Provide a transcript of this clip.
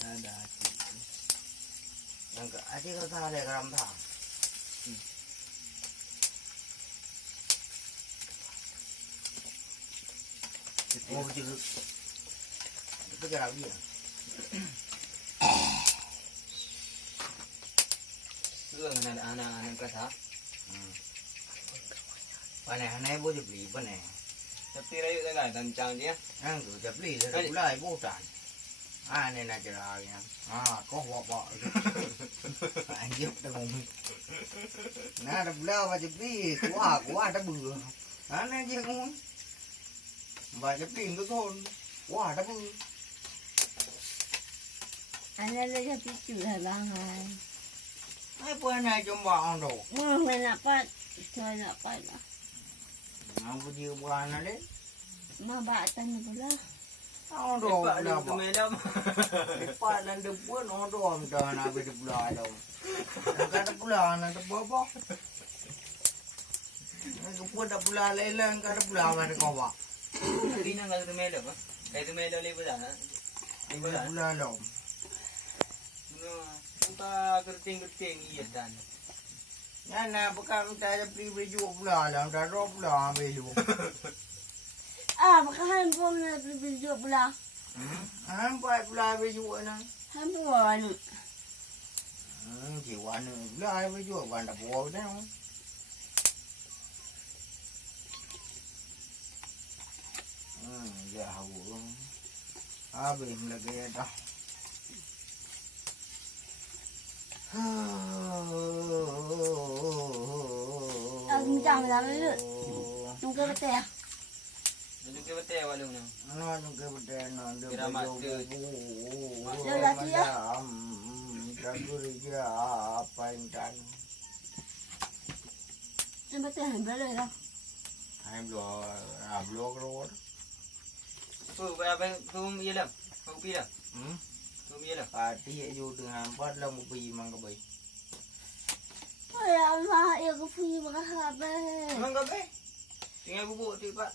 ada yang ke aja kata ada keram tak mau begitu itu keram dia Sương này anh có thả bà này hôm nay bố chụp lì bà này Sắp tí đấy ra gài tầm chào nhé ăn cứ chụp lì rồi cũng lại bố tràn này là chờ rồi có hoa bọ anh giúp được không nè đập leo và chụp lì quá đã bự này chứ không và chụp lì cái thôn quá đã bự anh ấy lấy cho chữ là bằng hai ai bữa nay cho bà ăn đồ mưa này là bắt trời là bắt không có nhiều bà nó đấy mà bà tên là bữa ăn đồ Pak là lu tu medam Pak dan depan orang doang dah nak beli pula dah. Kalau pula nak terbawa. Nak pun dah pula lelang kalau pula mana kau buat. Đi năng cái tu medam á Cái tu medam lấy bữa đó Lấy bữa đó Pula lom. Buka keriting iya dan Nah bukan kita beli juga pula lah, dah roh pula beli juga. à mà cái hai con là bị ruột là Hampai pula beli juga nang. hai buồn Chỉ quan nữa pula beli juga quan dah buat dah. Jauh. Habis lagi dah. mình chẳng làm được chúng tôi bắt tè Duduk ke betul awak lu ni Nó cái vấn đề nó được Kira mak dia apa yang dan em bắt tè hình bắt rồi đâu hai blog rồi Tu apa tu iya lam Kau pi dah Tu iya lam pati ju dengan 4 lam ubi mang kabai ôi à mà yêu cái phi mà cái hạt đây Memang kau be Tinggal bubuk tu pak